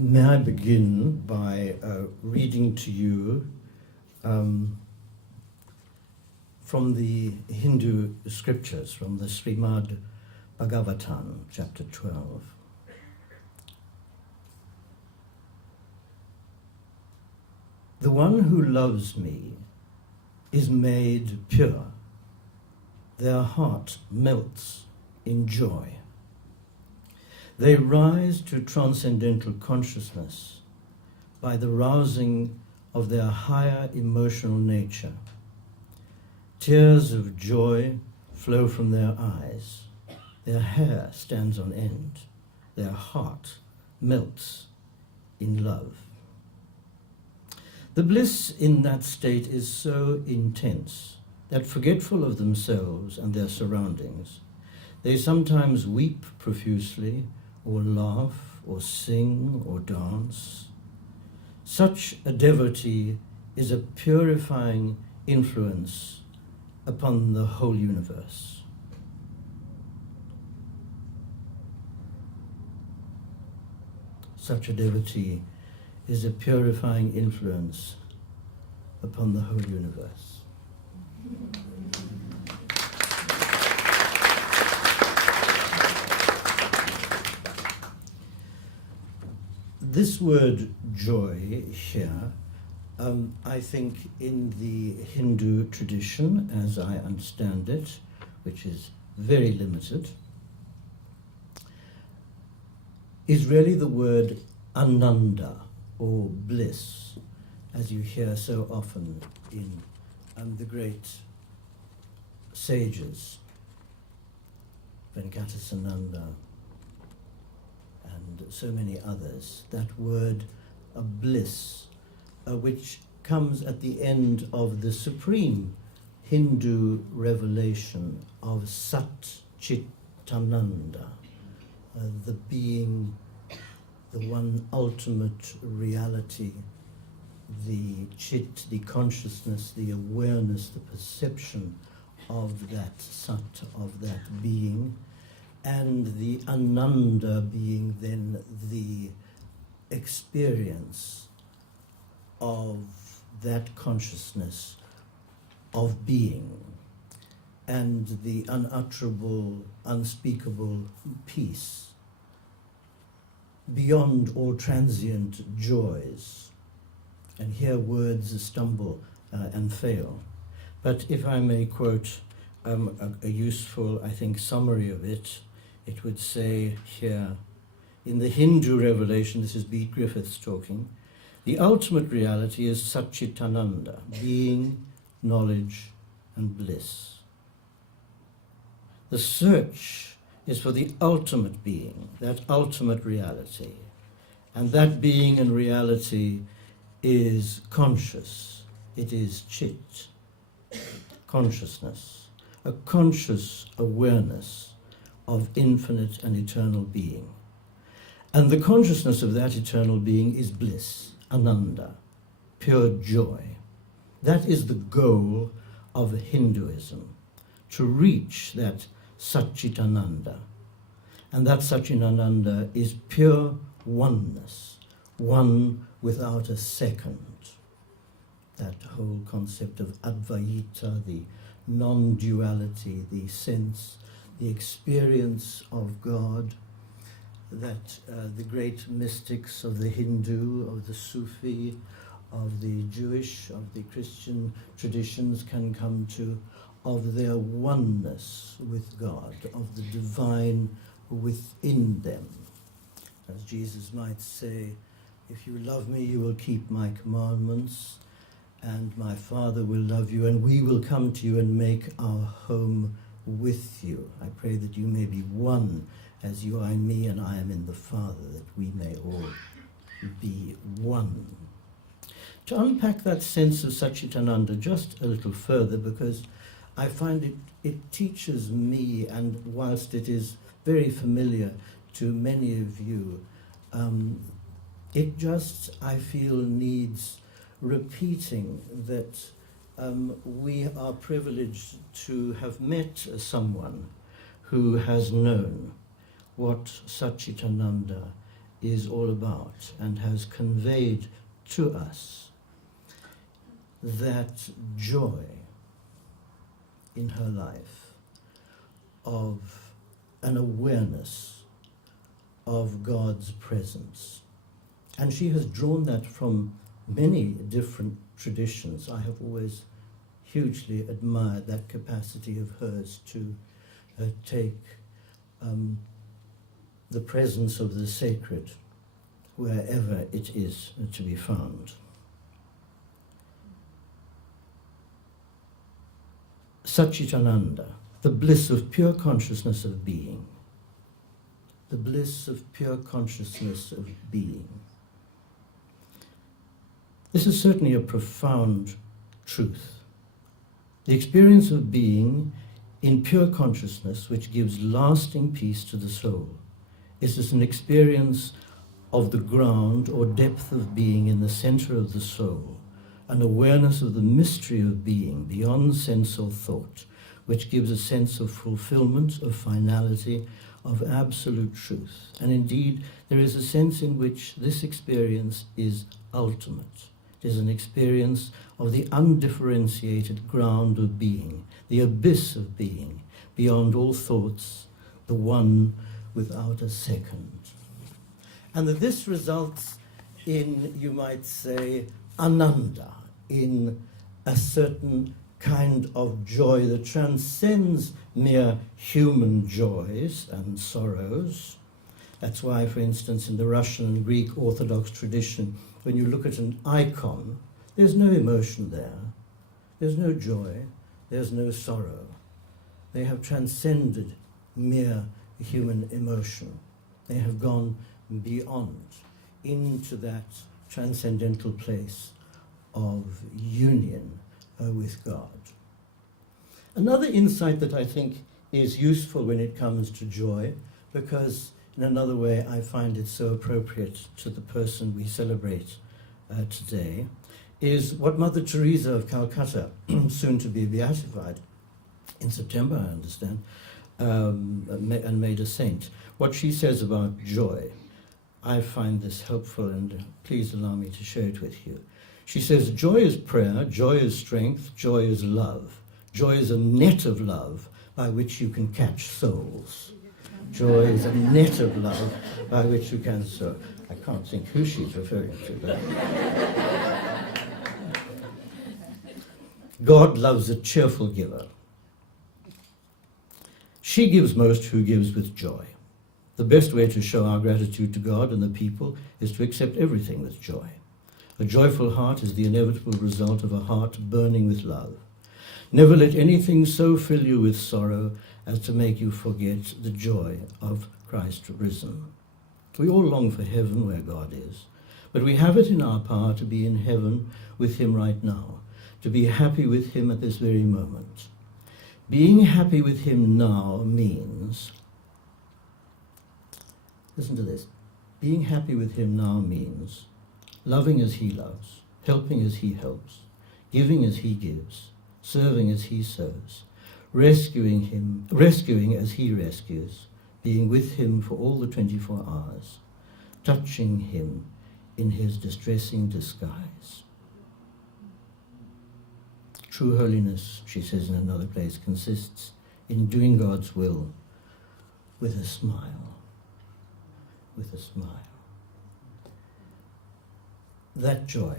May I begin by reading to you from the Hindu scriptures, from the Srimad Bhagavatam, chapter 12. The one who loves me is made pure. Their heart melts in joy. They rise to transcendental consciousness by the rousing of their higher emotional nature. Tears of joy flow from their eyes. Their hair stands on end. Their heart melts in love. The bliss in that state is so intense that, forgetful of themselves and their surroundings, they sometimes weep profusely, or laugh, or sing, or dance. Such a devotee is a purifying influence upon the whole universe. Such a devotee is a purifying influence upon the whole universe. This word joy here, I think in the Hindu tradition, as I understand it, which is very limited, is really the word Ananda, or bliss, as you hear so often in the great sages, Ananda, and so many others. That word, bliss, which comes at the end of the supreme Hindu revelation of Sat Chit Ananda, the being, the one ultimate reality, the chit, the consciousness, the awareness, the perception of that Sat, of that being, and the Ananda being then the experience of that consciousness of being, and the unutterable, unspeakable peace beyond all transient joys. And here words stumble and fail. But if I may quote a useful, I think, summary of it, it would say here, in the Hindu revelation, this is Beat Griffiths talking, the ultimate reality is Satchitananda, being, knowledge, and bliss. The search is for the ultimate being, that ultimate reality. And that being and reality is conscious. It is chit, consciousness, a conscious awareness of infinite and eternal being. And the consciousness of that eternal being is bliss, Ananda, pure joy. That is the goal of Hinduism, to reach that Satchitananda. And that Satchitananda is pure oneness, one without a second. That whole concept of Advaita, the non-duality, the sense, the experience of God, that the great mystics of the Hindu, of the Sufi, of the Jewish, of the Christian traditions can come to, of their oneness with God, of the divine within them. As Jesus might say, if you love me, you will keep my commandments, and my Father will love you, and we will come to you and make our home with you. I pray that you may be one, as you are in me and I am in the Father, that we may all be one. To unpack that sense of Satchitananda just a little further, because I find it teaches me, and whilst it is very familiar to many of you, it just, I feel, needs repeating, that we are privileged to have met someone who has known what Satchitananda is all about, and has conveyed to us that joy in her life of an awareness of God's presence. And she has drawn that from many different traditions. I have always hugely admired that capacity of hers to take the presence of the sacred wherever it is to be found. Satchitananda, the bliss of pure consciousness of being. The bliss of pure consciousness of being. This is certainly a profound truth. The experience of being in pure consciousness, which gives lasting peace to the soul, is as an experience of the ground or depth of being in the center of the soul, an awareness of the mystery of being beyond sense or thought, which gives a sense of fulfillment, of finality, of absolute truth. And indeed, there is a sense in which this experience is ultimate. It is an experience of the undifferentiated ground of being, the abyss of being, beyond all thoughts, the one without a second. And that this results in, you might say, Ananda, in a certain kind of joy that transcends mere human joys and sorrows. That's why, for instance, in the Russian and Greek Orthodox tradition, when you look at an icon, there's no emotion there. There's no joy. There's no sorrow. They have transcended mere human emotion. They have gone beyond into that transcendental place of union with God. Another insight that I think is useful when it comes to joy, because in another way I find it so appropriate to the person we celebrate today, is what Mother Teresa of Calcutta, soon to be beatified in September, I understand, and made a saint. What she says about joy, I find this helpful, and please allow me to share it with you. She says, joy is prayer, joy is strength, joy is love. Joy is a net of love by which you can catch souls. Joy is a net of love by which you can sow. I can't think who she's referring to, but God loves a cheerful giver. She gives most who gives with joy. The best way to show our gratitude to God and the people is to accept everything with joy. A joyful heart is the inevitable result of a heart burning with love. Never let anything so fill you with sorrow as to make you forget the joy of Christ risen. We all long for heaven where God is, but we have it in our power to be in heaven with him right now, to be happy with him at this very moment. Being happy with him now means, listen to this, being happy with him now means loving as he loves, helping as he helps, giving as he gives, serving as he serves, rescuing as he rescues, being with him for all the 24 hours, touching him in his distressing disguise. True holiness, she says in another place, consists in doing God's will with a smile. With a smile. That joy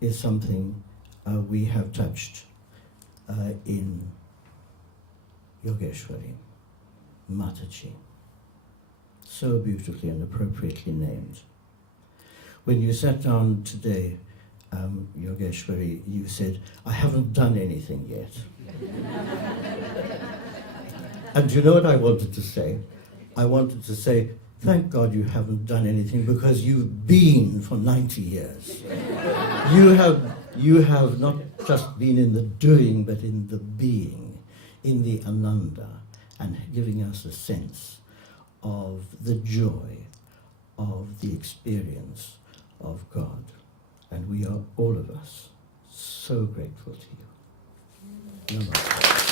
is something we have touched in Yogeshwari, Mataji, so beautifully and appropriately named. When you sat down today, Yogeshwari, you said, I haven't done anything yet. And do you know what I wanted to say? I wanted to say, thank God you haven't done anything, because you've been for 90 years. You have not just been in the doing, but in the being, in the Ananda, and giving us a sense of the joy of the experience of God. And we are, all of us, so grateful to you. Namaste.